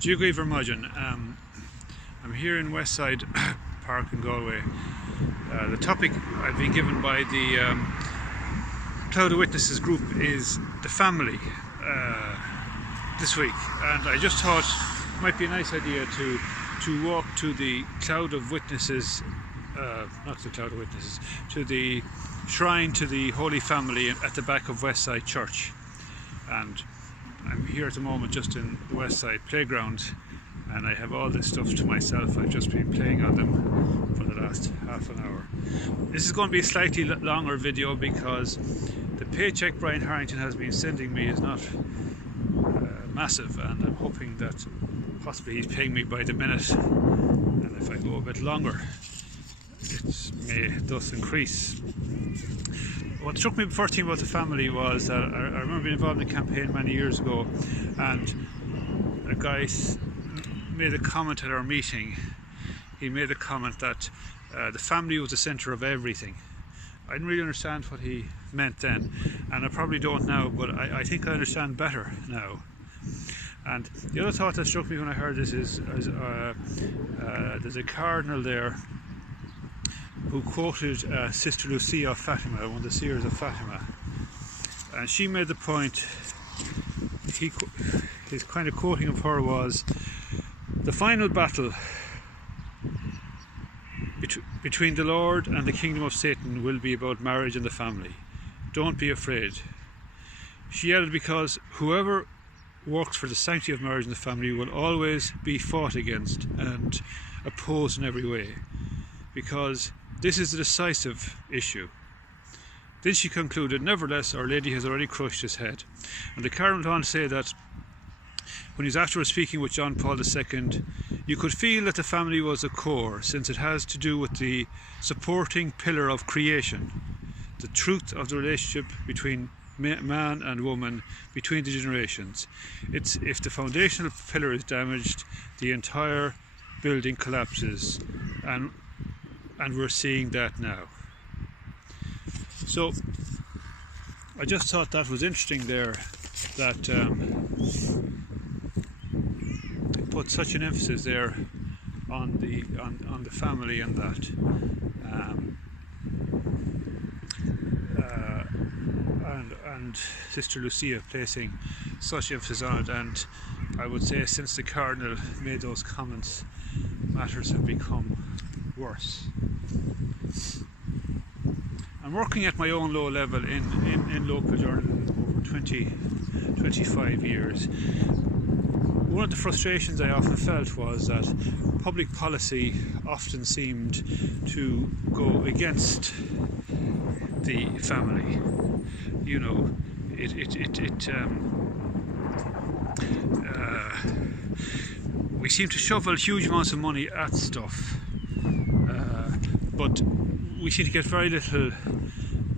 Jiugui Vermudgeon. I'm here in Westside Park in Galway. The topic I've been given by the Cloud of Witnesses group is the family this week, and I just thought it might be a nice idea to walk to the Cloud of Witnesses, not the Cloud of Witnesses, to the shrine to the Holy Family at the back of Westside Church. And I'm here at the moment just in the Westside playground, and I have all this stuff to myself. I've just been playing on them for the last half an hour. This is going to be a slightly longer video because the paycheck Brian Harrington has been sending me is not massive, and I'm hoping that possibly he's paying me by the minute, and if I go a bit longer it may thus increase. What struck me first thing about the family was that I remember being involved in a campaign many years ago, and a guy made a comment at our meeting. He made a comment that the family was the centre of everything. I didn't really understand what he meant then, and I probably don't now, but I think I understand better now. And the other thought that struck me when I heard this is there's a cardinal there who quoted Sister Lucia of Fatima, one of the seers of Fatima, and she made the point, his kind of quoting of her was, the final battle between the Lord and the kingdom of Satan will be about marriage and the family. Don't be afraid. She added, because whoever works for the sanctity of marriage and the family will always be fought against and opposed in every way, because this is a decisive issue. Then she concluded, nevertheless, Our Lady has already crushed his head. And the cardinal went on to say that when he was afterwards speaking with John Paul II, you could feel that the family was the core, since it has to do with the supporting pillar of creation, the truth of the relationship between man and woman, between the generations. If the foundational pillar is damaged, the entire building collapses, and we're seeing that now. So I just thought that was interesting there, that put such an emphasis there on the family, and that and Sister Lucia placing such emphasis on it. And I would say since the Cardinal made those comments, matters have become worse. I'm working at my own low level in local journalism over 25 years. One of the frustrations I often felt was that public policy often seemed to go against the family. You know, we seem to shovel huge amounts of money at stuff, but we seem to get very little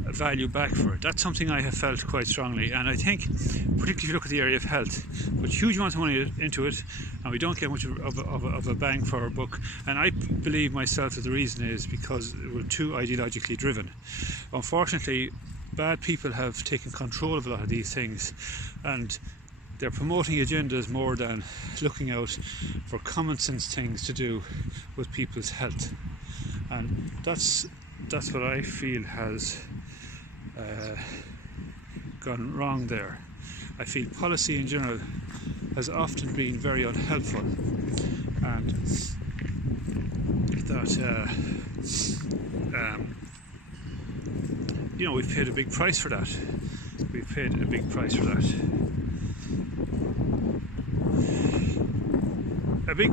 value back for it. That's something I have felt quite strongly, and I think, particularly if you look at the area of health, put huge amounts of money into it and we don't get much of a bang for our buck. And I believe myself that the reason is because we're too ideologically driven. Unfortunately, bad people have taken control of a lot of these things, and they're promoting agendas more than looking out for common sense things to do with people's health. And that's what I feel has gone wrong there. I feel policy in general has often been very unhelpful, and that you know, we've paid a big price for that. We've paid a big price for that. A big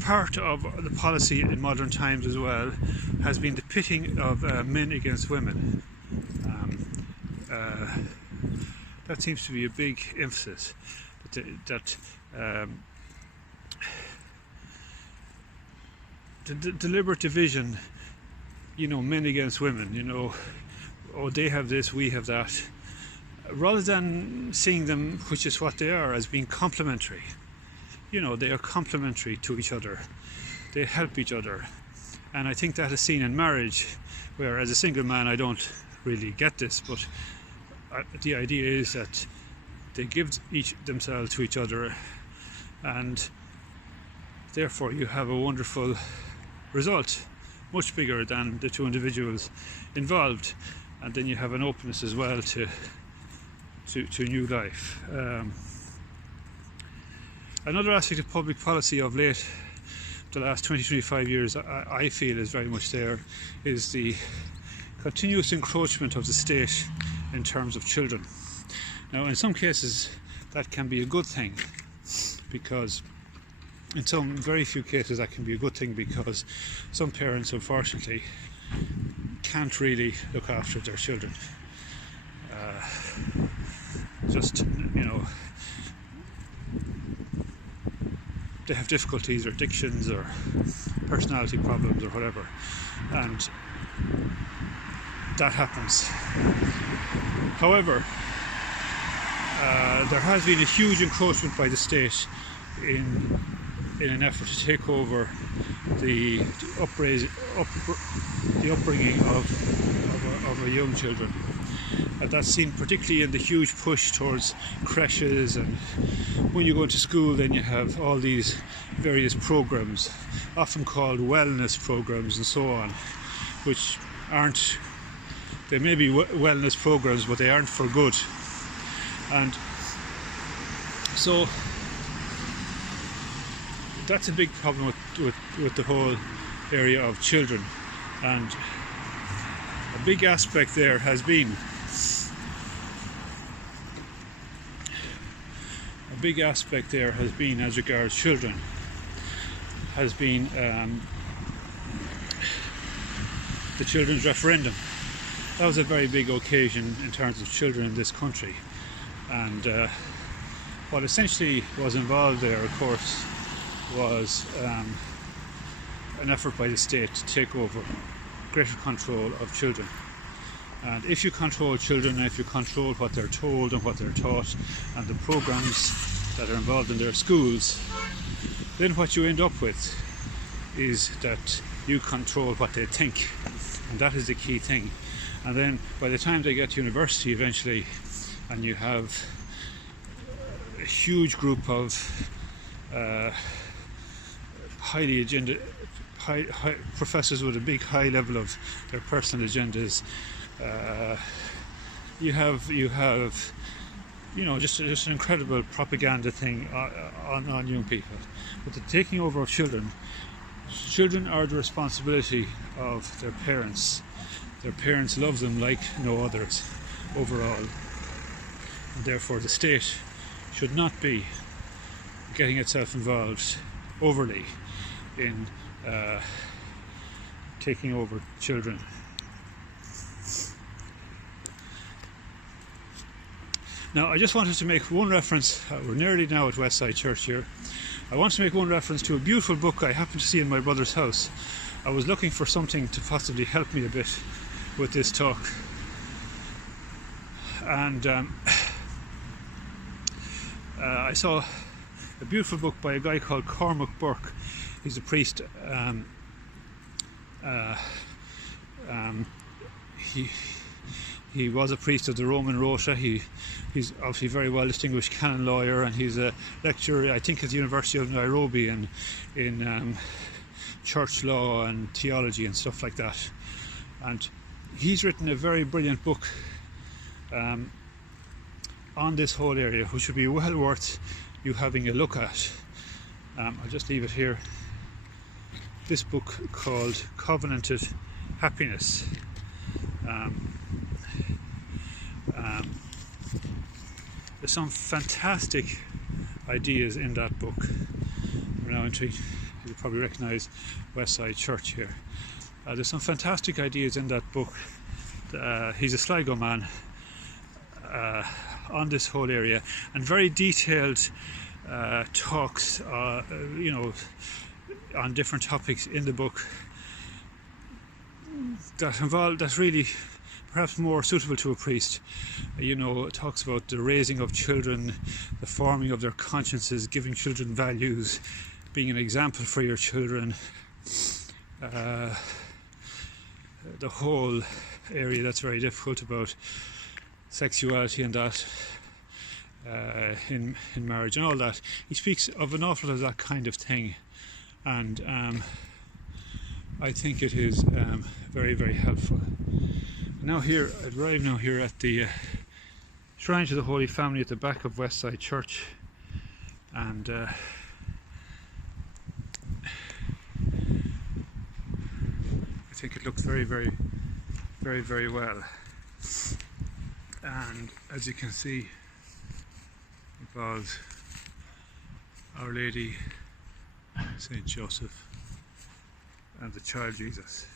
part of the policy in modern times as well has been the pitting of men against women. That seems to be a big emphasis. That the deliberate division, you know, men against women, you know, oh, they have this, we have that, rather than seeing them, which is what they are, as being complementary. You know, they are complementary to each other, they help each other. And I think that is seen in marriage, where as a single man I don't really get this, but the idea is that they give themselves to each other, and therefore you have a wonderful result, much bigger than the two individuals involved, and then you have an openness as well to new life. Another aspect of public policy of late, the last 20-25 years, I feel is very much there, is the continuous encroachment of the state in terms of children. Now, in some cases that can be a good thing, because in some very few cases that can be a good thing, because some parents unfortunately can't really look after their children. Just, you know, they have difficulties or addictions or personality problems or whatever, and that happens. However, there has been a huge encroachment by the state in an effort to take over the upbringing of our young children. And that's seen particularly in the huge push towards creches, and when you go into school then you have all these various programs, often called wellness programs and so on, which aren't, they may be wellness programs but they aren't for good. And so that's a big problem with the whole area of children. And a big aspect there has been as regards children has been the children's referendum. That was a very big occasion in terms of children in this country, and what essentially was involved there, of course, was an effort by the state to take over greater control of children. And if you control children, and if you control what they're told and what they're taught and the programs that are involved in their schools, then what you end up with is that you control what they think, and that is the key thing. And then by the time they get to university eventually, and you have a huge group of highly agenda professors with a big high level of their personal agendas, you have you know, just an incredible propaganda thing on young people. But the taking over of children are the responsibility of their parents. Their parents love them like no others overall, and therefore the state should not be getting itself involved overly in taking over children. Now, I just wanted to make one reference. We're nearly now at Westside Church here. I want to make one reference to a beautiful book I happened to see in my brother's house. I was looking for something to possibly help me a bit with this talk, and I saw a beautiful book by a guy called Cormac Burke. He's a priest. He was a priest of the Roman Rota. He's obviously a very well distinguished canon lawyer, and he's a lecturer, I think, at the University of Nairobi in church law and theology and stuff like that. And he's written a very brilliant book on this whole area, which would be well worth you having a look at. I'll just leave it here. This book called Covenanted Happiness. There's some fantastic ideas in that book. We're now entering, you'll probably recognise Westside Church here. There's some fantastic ideas in that book. He's a Sligo man on this whole area, and very detailed talks, you know, on different topics in the book that really perhaps more suitable to a priest. You know, it talks about the raising of children, the forming of their consciences, giving children values, being an example for your children, the whole area that's very difficult about sexuality and that in marriage and all that. He speaks of an awful lot of that kind of thing, and I think it is very, very helpful. Now here, I've arrived now here at the Shrine to the Holy Family at the back of Westside Church, and I think it looks very, very, very, very well. And as you can see, it was Our Lady, Saint Joseph, and the Child Jesus.